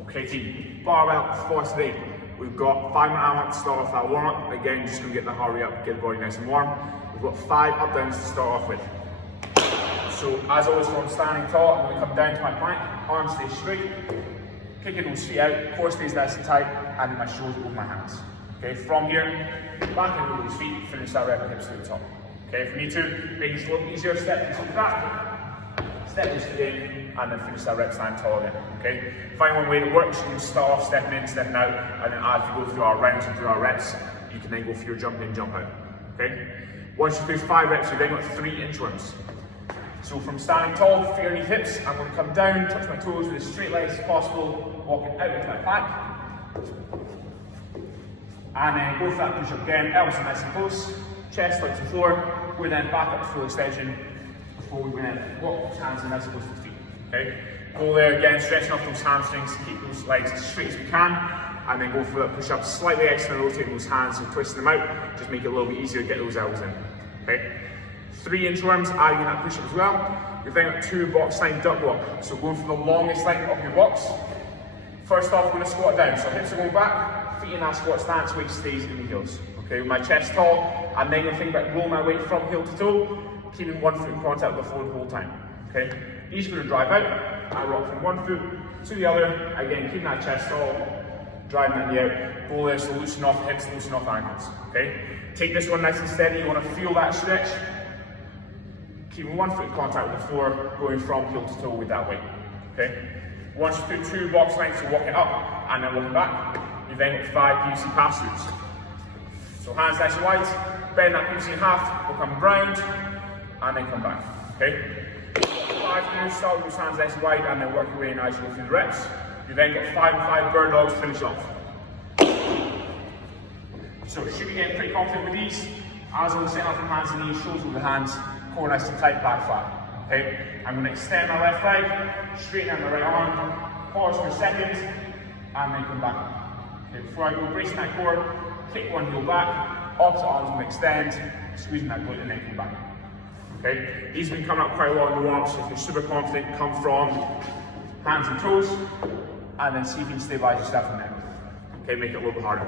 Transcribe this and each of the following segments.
Okay team, barbell for today. We've got 5 minute warm-up to start off that warm-up. Again, just gonna get the heart rate up, get the body nice and warm. We've got 5 up downs to start off with. So as always, from standing tall, I'm gonna come down to my plank, arms stay straight, kicking those feet out, core stays nice and tight, and my shoulders over my hands. Okay, from here, back into those feet, finish that rep with hips to the top. Okay, if you need to, make it a little easier, step into the back, step this in, and then finish that rep standing tall again. Okay, find one way that works. You can start off stepping in, stepping out, and then as we go through our rounds and through our reps, you can then go for your jump in, jump out. Okay, once you do 5 reps, you've then got 3 inchworms. So from standing tall, feet underneath hips, I'm going to come down, touch my toes with as straight legs as possible, walking out into my plank. And then go for that push up again, elbows are nice and close, chest touch the floor. We're then back up to full extension before we then walk those hands and nice and close to the feet. Okay? Go there again, stretching off those hamstrings, keep those legs as straight as we can, and then go for that push up, slightly extra, rotating those hands and twisting them out, just make it a little bit easier to get those elbows in. Okay? 3 inchworms, adding in that push up as well. We've then got 2 box line duck walk. So going for the longest length of your box. First off, we're going to squat down. So hips are going back, feet in that squat stance, weight stays in the heels. Okay, with my chest tall, I'm then going to think about roll my weight from heel to toe, keeping one foot in contact with the floor the whole time. Okay, knees going to drive out. I rock from one foot to the other. Again, keeping that chest tall, driving that knee out. Go there, so loosen off hips, loosen off ankles. Okay, take this one nice and steady. You want to feel that stretch. Keeping one foot in contact with the floor, going from heel to toe with that weight. Okay. Once you do 2 box lengths, you're walking up and then walking back. You then get 5 PVC pass-throughs. So hands nice and wide, bend that PVC in half, we'll come round and then come back. Okay. 5 moves, start with those hands nice and wide and then work your way in as you go through the reps. You then get 5 and 5 bird dogs to finish off. So should be getting pretty confident with these. As I'm setting off from hands and knees, shoulders over the hands, core nice and tight, back flat. Okay, I'm going to extend my left leg, straighten out my right arm, pause for a second, and then come back. Okay, before I go bracing that core, kick one heel back, opposite arms going to extend, squeezing that glute, and then come back. Okay, these have been coming up quite a lot in the warm-up, so if you're super confident, come from hands and toes, and then see if you can stabilize yourself from there. Okay, make it a little bit harder.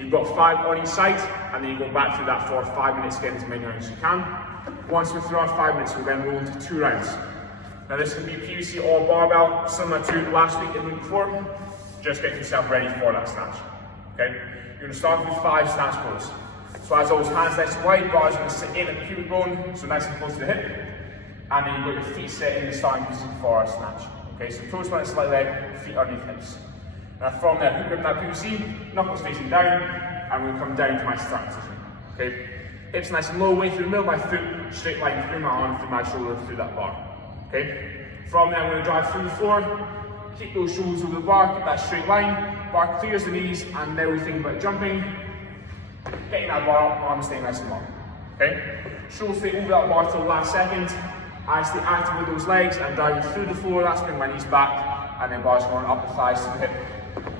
You've got 5 on each side, and then you go back through that for 5 minutes, getting as many rounds as you can. Once we're through our 5 minutes, we'll then roll into 2 rounds. Now this can be PVC or barbell, similar to last week and the week before. Just get yourself ready for that snatch. Okay? You're going to start with 5 snatch pulls. So as always, hands nice and wide, bars are going to sit in at the pubic bone, so nice and close to the hip. And then you've got your feet set in the starting position for our snatch. Okay, so toes point slightly leg, feet underneath hips. Now from there, hook grip that PVC, knuckles facing down, and we'll come down to my start position. Okay? Hips nice and low, way through the middle of my foot, straight line through my arm, through my shoulder, through that bar. Okay? From there, I'm going to drive through the floor, keep those shoulders over the bar, keep that straight line, bar clears the knees, and now we think about jumping, getting that bar up, arms staying nice and long. Okay? Shoulders stay over that bar till the last second. I stay active with those legs and driving through the floor, that's bring my knees back, and then bars going up the thighs to the hip,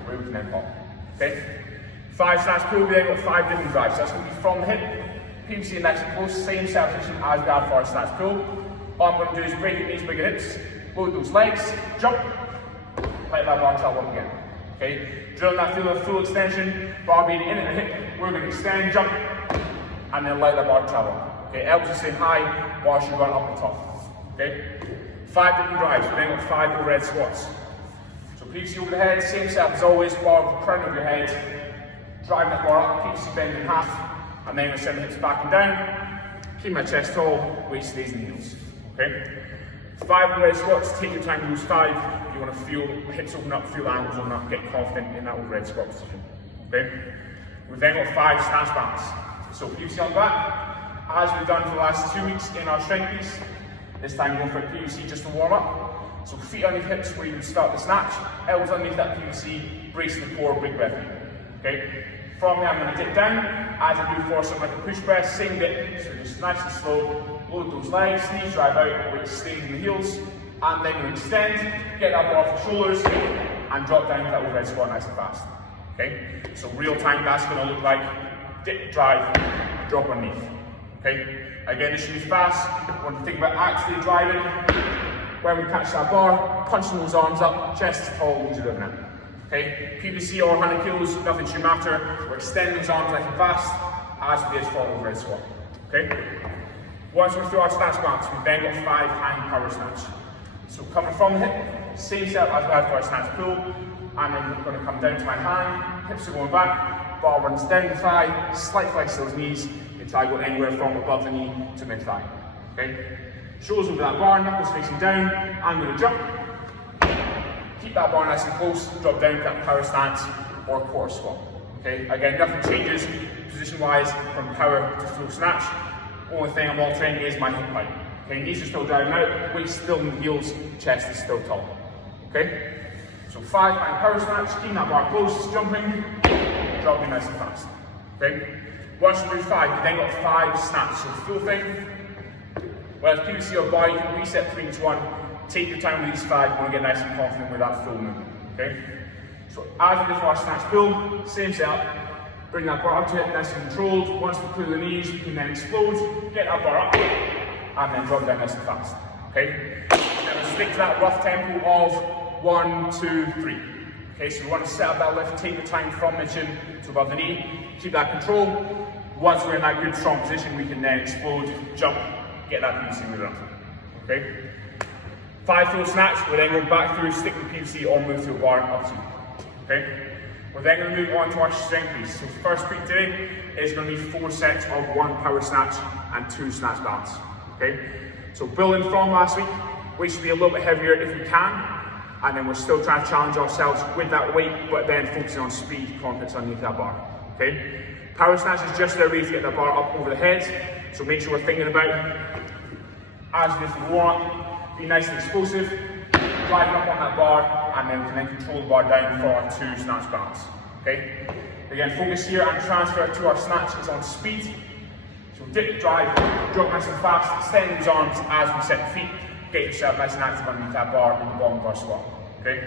where we can then pop. Okay? 5 snatch pull, we then got 5 different drives. That's going to be from the hip, PVC next and close, same set position as we had for our snatch pull. All I'm going to do is break your knees, break your hips, load those legs, jump, let that bar travel up again. Okay? Drilling that feel of full extension, bar being in at the hip, we're going to extend, jump, and then let that bar travel. Okay? Elbows are staying high, bar should run up the top. Okay? 5 different drives, we then got 5 overhead squats. So PVC over the head, same setup as always, bar over the crown of your head, driving that bar up, PVC bend in half, and then we send the hips back and down, keep my chest tall, weight stays in the heels. Okay? 5 overhead squats, take your time to lose 5. You want to feel the hips open up, feel the ankles open up, get confident in that overhead squat position. Okay? We've then got 5 snatch bands. So PVC on the back, as we've done for the last 2 weeks in our strength piece. This time go for a PVC just to warm up. So feet underneath hips where you would start the snatch, elbows underneath that PVC, brace the core, big breath in. Okay? From there I'm going to dip down, as I do for something like a push press, same dip, so just nice and slow, load those legs, knees drive out, weight stays in the heels, and then we extend, get that bar off the shoulders, and drop down to that overhead squat nice and fast. Okay? So real time that's going to look like dip, drive, drop underneath. Okay? Again, this should be fast. Want to think about actually driving, when we catch that bar, punching those arms up, chest as tall as you're looking at. Okay, PVC or 100 kilos, nothing should matter. We're extending those arms nice and fast as we just fall over and squat. Okay? Once we're through our snatch balance, we've then got 5 hang power snatch. So coming from the hip, same setup as we had for our snatch pull, and then we're going to come down to my hang, hips are going back, bar runs down the thigh, slight flex to those knees, and try to go anywhere from above the knee to mid thigh. Okay? Shoulders over that bar, knuckles facing down, I'm going to jump. Keep that bar nice and close, drop down to that power stance or quarter squat. Okay, again, nothing changes position-wise from power to full snatch. Only thing I'm altering is my hip height. Okay, knees are still driving out, waist still in the heels, chest is still tall. Okay, so 5 hang power snatch, keeping that bar close, jumping, dropping nice and fast. Okay, once you do 5, you then got 5 snatch. So full thing, whether it's PVC or bar, you can reset between each one. Take your time with these 5, and get nice and confident with that full movement. Okay? So as we do for our snatch pull, same setup. Bring that bar up to it, nice and controlled. Once we clear the knees, we can then explode, get that bar up, and then drop down nice and fast. Okay? Then we'll stick to that rough tempo of 1, 2, 3. Okay, so we want to set up that lift, take the time from the chin to above the knee, keep that control. Once we're in that good strong position, we can then explode, jump, get that PVC moving up. Okay? 5 full snatch, we're then going back through, stick with PVC or move to a bar up to you. Okay? We're then going to move on to our strength piece. So first week today is going to be 4 sets of 1 power snatch and 2 snatch balance. Okay? So building from last week, we should be a little bit heavier if we can, and then we're still trying to challenge ourselves with that weight, but then focusing on speed, confidence underneath that bar. Okay? Power snatch is just a way to get the bar up over the head, so make sure we're thinking about, as we do the warm up, be nice and explosive, driving up on that bar, and then we can then control the bar down for our 2 snatch balance. Okay? Again, focus here and transfer to our snatch is on speed. So dip, drive, drop nice and fast, extend those arms as we set the feet, get yourself nice and active underneath that bar in the bottom of our squat. Okay?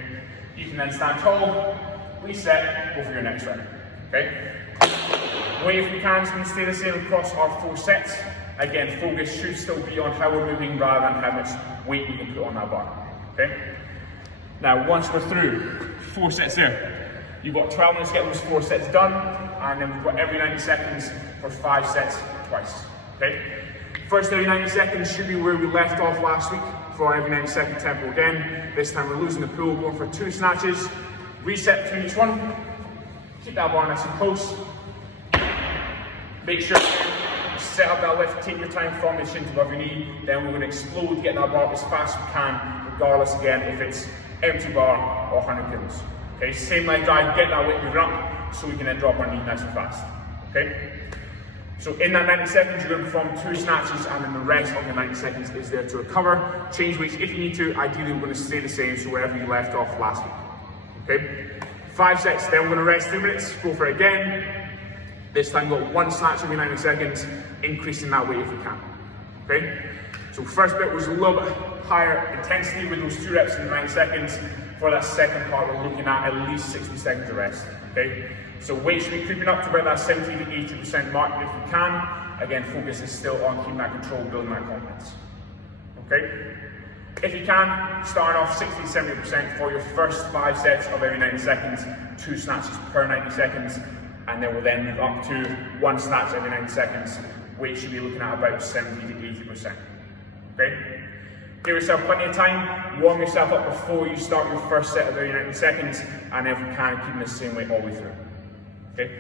You can then stand tall, reset, go for your next round. Okay? Weight if we can is going to stay the same across our 4 sets. Again, focus should still be on how we're moving rather than how much weight we can put on that bar. Okay? Now, once we're through 4 sets there, you've got 12 minutes to get those 4 sets done, and then we've got every 90 seconds for 5 sets twice. Okay? First every 90 seconds should be where we left off last week for our every 90 second tempo again. This time we're losing the pull, going for 2 snatches, reset between each one, keep that bar nice and close. Make sure you set up that lift, take your time from the chin to above your knee, then we're going to explode, get that bar up as fast as we can, regardless again if it's empty bar or 100 kilos. Okay, same leg drive, get that weight moving up so we can then drop our knee nice and fast. Okay? So in that 90 seconds, you're going to perform 2 snatches, and then the rest of the 90 seconds is there to recover. Change weights if you need to. Ideally, we're going to stay the same, so wherever you left off last week. Okay? 5 sets, then we're going to rest 2 minutes, go for it again. This time, we've got 1 snatch every 90 seconds, increasing that weight if we can. Okay? So first bit was a little bit higher intensity with those 2 reps in 90 seconds. For that second part, we're looking at least 60 seconds of rest. Okay? So weight should be creeping up to about that 70 to 80% mark if we can. Again, focus is still on keeping that control, building that confidence. Okay? If you can, start off 60 to 70% for your first 5 sets of every 90 seconds, 2 snatches per 90 seconds, and then we'll then move up to 1 snatch every 90 seconds. Weight should be looking at about 70 to 80%. Okay? Give yourself plenty of time, warm yourself up before you start your first set of every 90 seconds, and if you can, keep the same weight all the way through. Okay?